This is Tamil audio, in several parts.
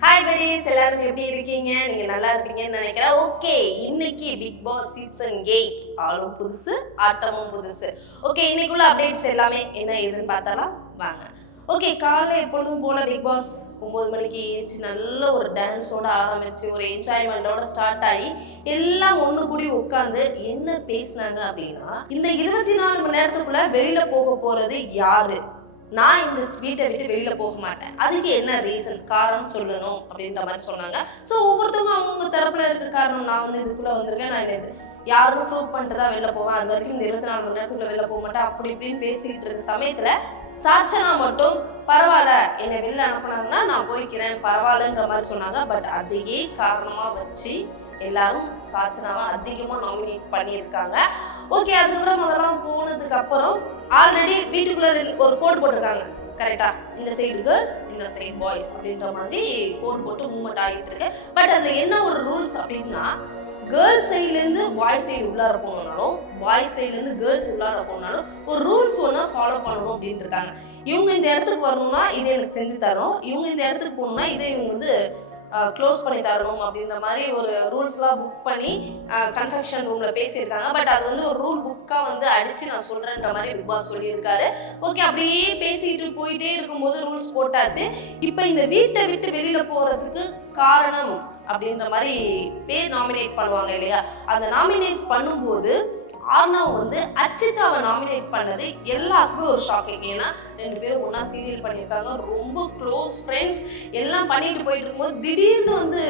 ஹாய் buddies, எல்லாரும் எப்படி இருக்கீங்க? நீங்க நல்லா இருப்பீங்கன்னு நினைக்கிறேன். ஓகே, இன்னைக்கு பிக் பாஸ் சீசன் 8 ஆளும் புதுசு ஆட்டமும் புதுசு. ஓகே, இன்னைக்குள்ள அப்டேட்ஸ் எல்லாமே என்ன ஏதுன்னு பார்த்தாலாம் வாங்க. ஓகே, காலைல எப்பொழுதும் போல பிக் பாஸ் 9 மணிக்கு ஏஞ்சி நல்ல ஒரு டான்ஸோட ஆரம்பிச்சு ஒரு என்ஜாய்மெண்டோட ஸ்டார்ட் ஆகி எல்லாம் ஒன்று கூடி உட்காந்து என்ன பேசினாங்க அப்படின்னா, இந்த 24 மணி நேரத்துக்குள்ள வெளியில போக போறது யாரு? நான் இந்த வீட்டை விட்டு வெளியில போக மாட்டேன், அதுக்கு என்ன ரீசன் காரணம் சொல்லணும் அப்படின்ற மாதிரி சொன்னாங்க. ஸோ ஒவ்வொருத்தவங்க அவங்கவுங்க தரப்புல இருக்க காரணம், நான் வந்து இதுக்குள்ள வந்திருக்கேன், நான் இது யாரும் ப்ரூவ் பண்ணிட்டு தான் வெளில போவேன், அது வரைக்கும் இந்த 24 மணி நேரத்துக்குள்ள வெளில போக மாட்டேன் அப்படி இப்படின்னு பேசிட்டு இருக்க சமயத்துல சாச்சனா மட்டும் பரவாயில்ல என்னை வெளில அனுப்புனாங்கன்னா நான் போய்க்கிறேன் பரவாயில்லன்ற மாதிரி சொன்னாங்க. பட் அதையே காரணமா வச்சு எல்லாரும் சாச்சனாவை அதிகமா நாமினேட் பண்ணியிருக்காங்க. ஓகே, அதுக்கப்புறம் அதெல்லாம் போனதுக்கு அப்புறம் ஆல்ரெடி வீட்டுக்குள்ள ஒரு கோட் போட்டிருக்காங்க கரெக்டா, இந்த சைடு கேர்ள்ஸ் இந்த சைடு பாய்ஸ் அப்படின்ற மாதிரி கோட் போட்டு மூவ்மெண்ட் ஆகிட்டு இருக்கு. பட் அதுல என்ன ஒரு ரூல்ஸ் அப்படின்னா, கேர்ள்ஸ் சைட்லேருந்து பாய்ஸ் சைடு உள்ளார போகணும்னாலும் பாய்ஸ் சைட்லேருந்து கேர்ள்ஸ் உள்ளார போகணும்னாலும் ஒரு ரூல்ஸ் ஒன்று ஃபாலோ பண்ணணும் அப்படின்னு இருக்காங்க. இவங்க இந்த இடத்துக்கு வரணும்னா இதை எனக்கு செஞ்சு தரணும், இவங்க இந்த இடத்துக்கு போகணும்னா இதை இவங்க வந்து க்ளோஸ் பண்ணி தரணும் அப்படின்ற மாதிரி ஒரு ரூல்ஸ்லாம் புக் பண்ணி கன்ஃபெக்ஷன் ரூமில் பேசியிருக்காங்க. பட் அது வந்து ஒரு ரூல் புக்காக வந்து அடித்து நான் சொல்கிறேன்ற மாதிரி பிக் பாஸ் சொல்லியிருக்காரு. ஓகே, அப்படியே பேசிட்டு போயிட்டே இருக்கும்போது ரூல்ஸ் போட்டாச்சு. இப்போ இந்த வீட்டை விட்டு வெளியில் போகிறதுக்கு காரணம் அப்படின்ற மாதிரி பேர் நாமினேட் பண்ணுவாங்க இல்லையா, அந்த நாமினேட் பண்ணும்போது ஆர்னவ் வந்து அர்ச்சிதாவை நாமினேட் பண்ணது எல்லாருக்குமே ஒரு ஷாக்கிங். ஏன்னா 2 பேரும் ஒன்னா சீரியல் பண்ணியிருக்காங்க, ரொம்ப க்ளோஸ் ஃப்ரெண்ட்ஸ், எல்லாம் பண்ணிட்டு போயிட்டு இருக்கும்போது திடீர்னு வந்து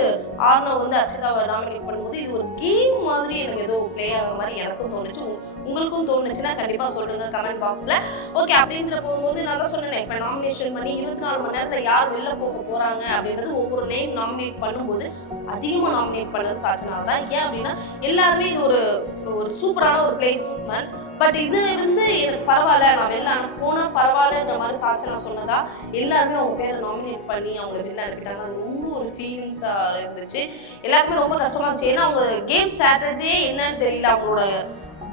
ஆர்னவ் வந்து அர்ச்சிதாவை நாமினேட் பண்ணும்போது இது ஒரு கேம் மாதிரி எனக்கு ஏதோ பிளே ஆகிற மாதிரி எனக்கும் தோணுச்சு. உங்களுக்கும் தோணுச்சுன்னா கண்டிப்பா சொல்லுங்க கமெண்ட் பாக்ஸ்ல. ஓகே, அப்படின்ற போகும்போது நான் தான் சொன்னேன், இப்போ நாமினேஷன் பண்ணி 24 மணி நேரத்தில் யார் வெளில போக போறாங்க அப்படின்றது ஒவ்வொரு நேம் நாமினேட் பண்ணும்போது அதிகமாக நாமினேட் பண்ணது சாச்சனால தான். ஏன் அப்படின்னா எல்லாருமே இது ஒரு சூப்பரான ஒரு பிளேஸ்மெண்ட். பட் இது வந்து எனக்கு பரவாயில்ல, நான் வெளில போனா பரவாயில்லன்ற மாதிரி சாச்சனா சொன்னதா எல்லாருமே அவங்க பேரை நாமினேட் பண்ணி அவங்களை வெளில அனுப்பிட்டாங்க. அது ரொம்ப ஒரு ஃபீலிங்ஸா இருந்துச்சு, எல்லாருக்குமே ரொம்ப கஷ்டமா இருந்துச்சு. ஏன்னா அவங்க கேம் ஸ்ட்ராட்டஜியே என்னன்னு தெரியல, அவங்களோட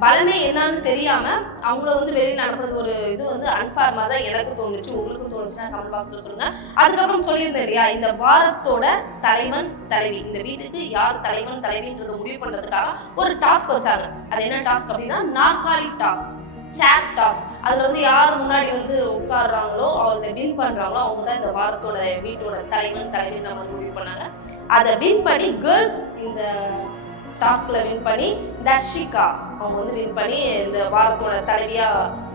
பலமே என்னன்னு தெரியாம அவங்கள வந்து வெளியில அனுப்புறது ஒரு இது வந்து அன்ஃபேர்மா தான் எனக்கு தோணுச்சு. உங்களுக்கு தோணுச்சுன்னா கமெண்ட் பாக்ஸ்ல சொல்லுங்க. அதுக்கப்புறம் சொல்லியிருந்தேன் இல்லையா, இந்த வாரத்தோட தலைவன் தலைவி, இந்த வீட்டுக்கு யார் தலைவன் தலைவின்றதை முடிவு பண்றதுக்காக ஒரு டாஸ்க் வச்சாங்க. அது என்ன டாஸ்க் அப்படின்னா நாற்காலி டாஸ்க், சேர் டாஸ்க். அதுல வந்து யார் முன்னாடி வந்து உட்காடுறாங்களோ அவங்க வின் பண்றாங்களோ அவங்க தான் இந்த வாரத்தோட வீட்டோட தலைவன் தலைவின்ற மாதிரி முடிவு பண்ணாங்க. அதை வின் பண்ணி கேர்ள்ஸ் இந்த டாஸ்க்ல வின் பண்ணி தர்ஷிகா அவங்க வந்து வின் பண்ணி இந்த வாரத்தோட தலைவியா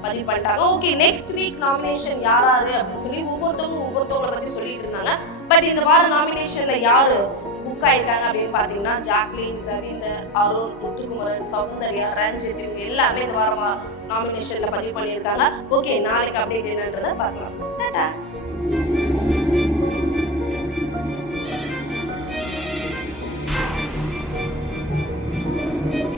பதிவு பண்ணிட்டாங்க. ஓகே, நெக்ஸ்ட் வீக் நாமினேஷன் யாராரு அப்படின்னு சொல்லி ஒவ்வொருத்தவங்களை பத்தி சொல்லிட்டு இருந்தாங்க. பட் இந்த வார நாமினேஷன்ல யாரு புக் ஆயிருக்காங்க அப்படின்னு பாத்தீங்கன்னா ஜாக்லின், ரவீந்தர், அருண், முத்துக்குமரன், சௌந்தர்யா, ரஞ்சித் இவங்க எல்லாருமே இந்த வாரம் நாமினேஷன்ல பதிவு பண்ணியிருக்காங்க. ஓகே, நாளைக்கு அப்டேட் என்னன்றதை பார்க்கலாம். டாடா.